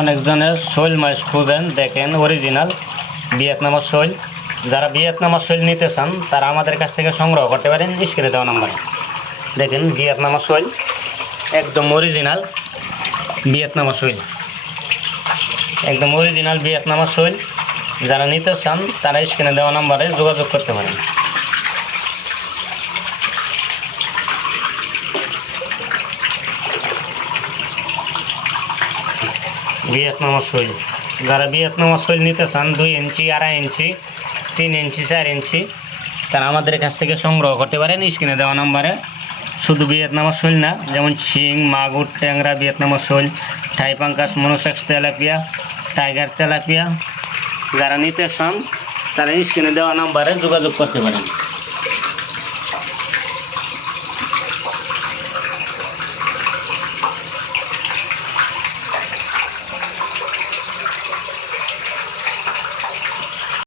অনেকজনের শৈল মাছ খুঁজেন, দেখেন অরিজিনাল ভিয়েতনামের শৈল। যারা ভিয়েতনামের শৈল নিতে চান তারা আমাদের কাছ থেকে সংগ্রহ করতে পারেন স্ক্রিনে দেওয়া নাম্বারে। দেখেন ভিয়েতনামের শৈল, একদম অরিজিনাল ভিয়েতনামের শৈল, একদম অরিজিনাল ভিয়েতনামের শৈল। যারা নিতে চান তারা স্ক্রিনে দেওয়া নাম্বারে যোগাযোগ করতে পারেন। ভিয়েতনামের শৈল, যারা ভিয়েতনামের শৈল নিতে চান 2 ইঞ্চি, 2.5 ইঞ্চি, 3 ইঞ্চি, 4 ইঞ্চি, তারা আমাদের কাছ থেকে সংগ্রহ করতে পারেন স্ক্রিনে দেওয়া নাম্বারে। শুধু ভিয়েতনামের শৈল না, যেমন শিং, মাগুর, ট্যাংরা, ভিয়েতনামের শৈল, থাই পাঙ্কাস, মনোসেক্স তেলাপিয়া, টাইগার তেলাপিয়া, যারা নিতে চান তারা স্ক্রিনে দেওয়া নাম্বারে যোগাযোগ করতে পারেন।